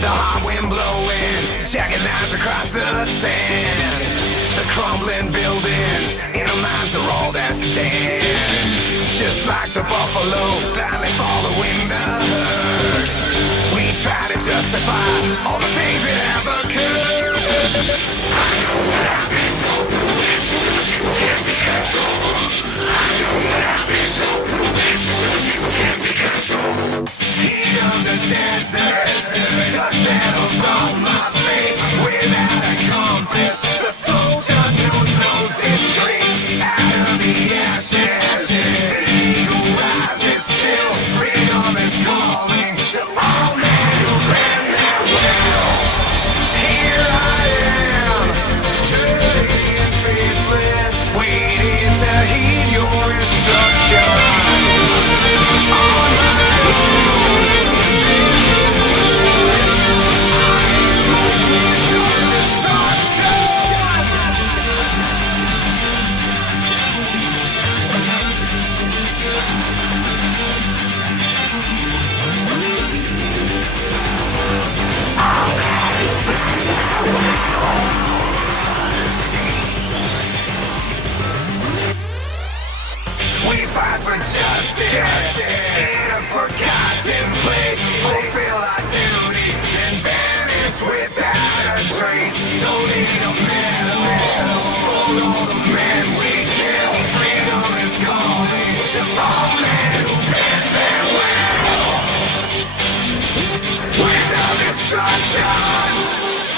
The hot wind blowing, jagged lines across the sand. The crumbling buildings in our minds are all that stand. Just like the buffalo, blindly following the herd. We try to justify all the things that have occurred. I know what I've been told, this is a people can't be controlled. I know what I've been told, this is a people can't be controlled. Heat of the desert, dust settles on my face without a compass. The soldier knows no disgrace. Out of the ashes, the eagle rises still. Freedom is calling to all men who bend their will. Here I am, dirty and faceless, waiting to heed your instruction. On my own, I am the wind of destruction. We fight for justice in a forgotten place. Fulfill our duty and vanish without a trace. Don't need a medal for all the men we kill. Freedom is calling to all men who bend their will. Wind of destruction.